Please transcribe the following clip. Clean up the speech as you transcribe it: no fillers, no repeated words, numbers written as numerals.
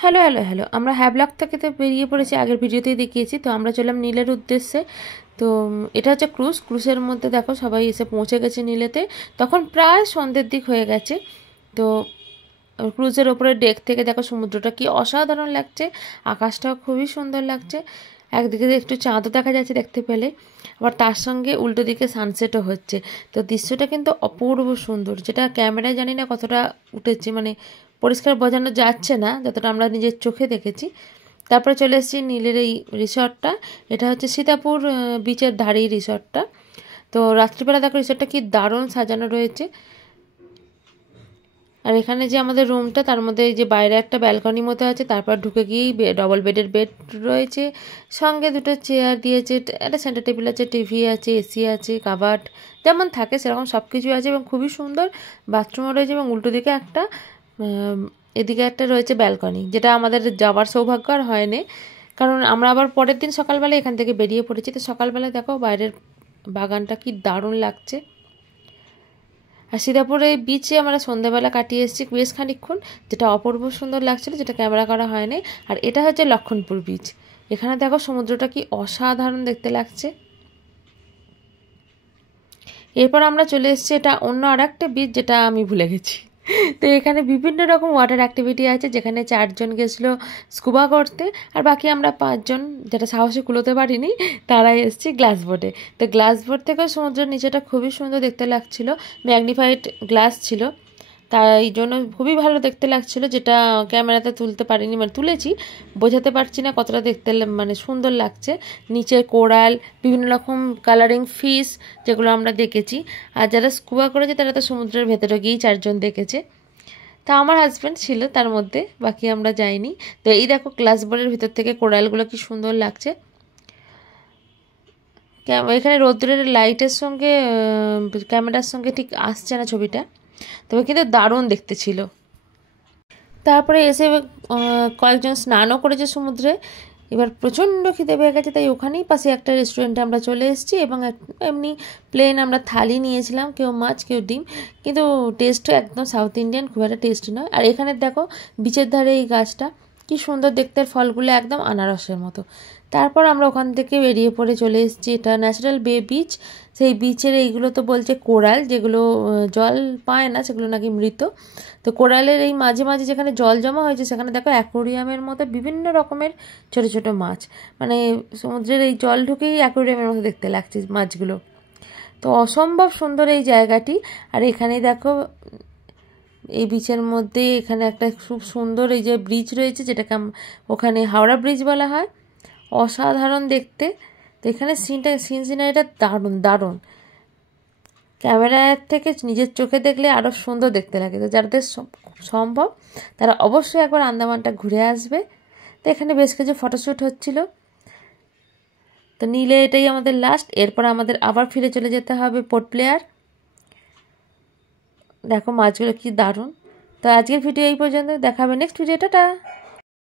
Hello hello hello আমরা Havelock থেকে তো বেরিয়ে পড়েছি, আগের ভিডিওতেই দেখিয়েছি। তো আমরা চললাম নীলের উদ্দেশ্যে। তো এটা হচ্ছে ক্রুজের মধ্যে দেখো সবাই এসে পৌঁছে গেছে নীলেতে। তখন প্রায় সন্ধ্যের দিক হয়ে গেছে। তো ক্রুজের ওপরে ডেক থেকে দেখো সমুদ্রটা কি অসাধারণ লাগছে, আকাশটাও খুবই সুন্দর লাগছে। একদিকে একটু চাঁদও দেখা যাচ্ছে দেখতে পেলে, আবার তার সঙ্গে উল্টো দিকে সানসেটও হচ্ছে। তো দৃশ্যটা কিন্তু অপূর্ব সুন্দর, যেটা ক্যামেরায় জানি না কতটা উঠেছে, মানে পরিষ্কার বোঝানো যাচ্ছে না যতটা আমরা নিজের চোখে দেখেছি। তারপরে চলে এসেছি নীলের এই রিসর্টটা। এটা হচ্ছে সীতাপুর বিচের ধারেই রিসর্টটা। তো রাত্রিবেলা দেখো রিসর্টটা কি দারুণ সাজানো রয়েছে। আর এখানে যে আমাদের রুমটা, তার মধ্যে এই যে বাইরে একটা ব্যালকনি মতো আছে, তারপর ঢুকে গিয়েই ডবল বেডের বেড রয়েছে, সঙ্গে দুটো চেয়ার দিয়েছে, একটা সেন্টার টেবিল আছে, টিভি আছে, এসি আছে, কাবার্ড যেমন থাকে সেরকম সব কিছুই আছে এবং খুবই সুন্দর। বাথরুমও রয়েছে এবং উল্টো দিকে একটা এদিকে একটা রয়েছে ব্যালকনি, যেটা আমাদের যাওয়ার সৌভাগ্য আর হয়নি, কারণ আমরা আবার পরের দিন সকালবেলা এখান থেকে বেরিয়ে পড়েছি। তো সকালবেলা দেখো বাইরের বাগানটা কি দারুণ লাগছে। আর সীতাপুরে বিচে আমরা সন্ধ্যাবেলা কাটিয়ে এসেছি বেশ খানিকক্ষণ, যেটা অপূর্ব সুন্দর লাগছিল, যেটা ক্যামেরা করা হয়নি। আর এটা হচ্ছে লক্ষণপুর বিচ। এখানে দেখো সমুদ্রটা কি অসাধারণ দেখতে লাগছে। এরপর আমরা চলে এসেছি এটা অন্য আর একটা বিচ, যেটা আমি ভুলে গেছি। তো এখানে বিভিন্ন রকম ওয়াটার অ্যাক্টিভিটি আছে, যেখানে 4 জন গেছিলো স্কুবা করতে, আর বাকি আমরা 5 জন, যেটা সাহসে কুলোতে পারিনি, তারাই এসেছি গ্লাস বোটে। তো গ্লাস বোট থেকেও সমুদ্রের নিচেটা খুবই সুন্দর দেখতে লাগছিল, ম্যাগনিফাইড গ্লাস ছিল, তাই জন্য খুবই ভালো দেখতে লাগছিল, যেটা ক্যামেরাতে তুলতে পারিনি, মানে তুলেছি, বোঝাতে পারছি না কতটা দেখতে মানে সুন্দর লাগছে। নিচে কোরাল, বিভিন্ন রকম কালারিং ফিশ, যেগুলো আমরা দেখেছি। আর যারা স্কুবা করেছে তারা তো সমুদ্রের ভেতরে গিয়েই 4 জন দেখেছে। তা আমার হাজব্যান্ড ছিল তার মধ্যে, বাকি আমরা যাইনি। তো এই দেখো গ্লাস বোর্ডের ভিতর থেকে কোরালগুলো কি সুন্দর লাগছে। এখানে রৌদ্রের লাইটের সঙ্গে ক্যামেরার সঙ্গে ঠিক আসছে না ছবিটা, তবে কিন্তু দারুণ দেখতে ছিল। তারপরে এসে কয়েকজন স্নানও করেছে সমুদ্রে। এবার প্রচণ্ড খিদে পেয়ে গেছে, তাই ওখানেই পাশে একটা রেস্টুরেন্টে আমরা চলে এসেছি এবং এমনি প্লেন আমরা থালি নিয়েছিলাম, কেউ মাছ কেউ ডিম, কিন্তু টেস্টও একদম সাউথ ইন্ডিয়ান, খুব একটা টেস্টি নয়। আর এখানে দেখো বিচের ধারে এই গাছটা কি সুন্দর দেখতে, ফলগুলো একদম আনারসের মতো। তারপর আমরা ওখান থেকে বেরিয়ে পড়ে চলে এসেছি, এটা ন্যাচারাল বে বিচ। সেই বিচের এইগুলো তো বলছে কোরাল, যেগুলো জল পায় না, সেগুলো নাকি মৃত। তো কোরালের এই মাঝে মাঝে যেখানে জল জমা হয়েছে, সেখানে দেখো অ্যাকোরিয়ামের মতো বিভিন্ন রকমের ছোট ছোট মাছ, মানে সমুদ্রের এই জল ঢুকেই অ্যাকোরিয়ামের মতো দেখতে লাগছে মাছগুলো। তো অসম্ভব সুন্দর এই জায়গাটি। আর এখানে দেখো এই বিচের মধ্যে এখানে একটা খুব সুন্দর এই যে ব্রিজ রয়েছে, যেটাকে ওখানে হাওড়া ব্রিজ বলা হয়, অসাধারণ দেখতে। তো এখানে সিনারিটা দারুণ দারুণ, ক্যামেরার থেকে নিজের চোখে দেখলে আরও সুন্দর দেখতে লাগে। তো যাদের সম্ভব তারা অবশ্যই একবার আন্দামানটা ঘুরে আসবে। তো এখানে বেশ কিছু ফটোশ্যুট হচ্ছিল। তো নীলে এটাই আমাদের লাস্ট, এরপর আমাদের আবার ফিরে চলে যেতে হবে পোর্ট ব্লেয়ার। দেখো মাছগুলো কি দারুণ। তো আজকের ভিডিও এই পর্যন্ত, দেখা হবে নেক্সট ভিডিও, টাটা।